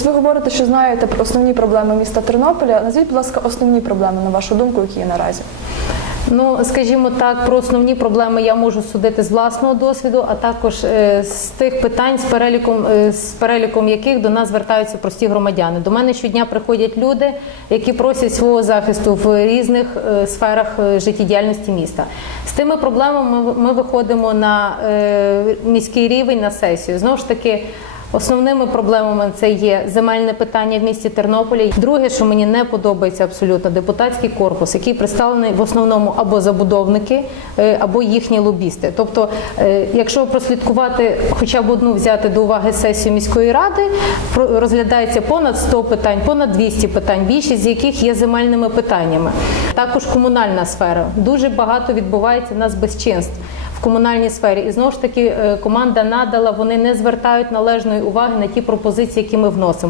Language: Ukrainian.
Ось ви говорите, що знаєте про основні проблеми міста Тернополя. Назвіть, будь ласка, основні проблеми на вашу думку, які є наразі. Ну, скажімо так, про основні проблеми я можу судити з власного досвіду, а також е, з тих питань, з переліком, е, з переліком яких до нас звертаються прості громадяни. До мене щодня приходять люди, які просять свого захисту в різних е, сферах життєдіяльності міста. З тими проблемами ми, виходимо на міський рівень на сесію. Знову ж таки. Основними проблемами це є земельне питання в місті Тернополі. Друге, що мені не подобається абсолютно, депутатський корпус, який представлений в основному або забудовники, е, або їхні лобісти. Тобто, е, якщо прослідкувати, хоча б одну взяти до уваги сесію міської ради, розглядається понад 100 питань, понад 200 питань, більшість з яких є земельними питаннями. Також комунальна сфера. Дуже багато відбувається в нас безчинств комунальній сфері. І знову ж таки е, команда надала, вони не звертають належної уваги на ті пропозиції, які ми вносимо.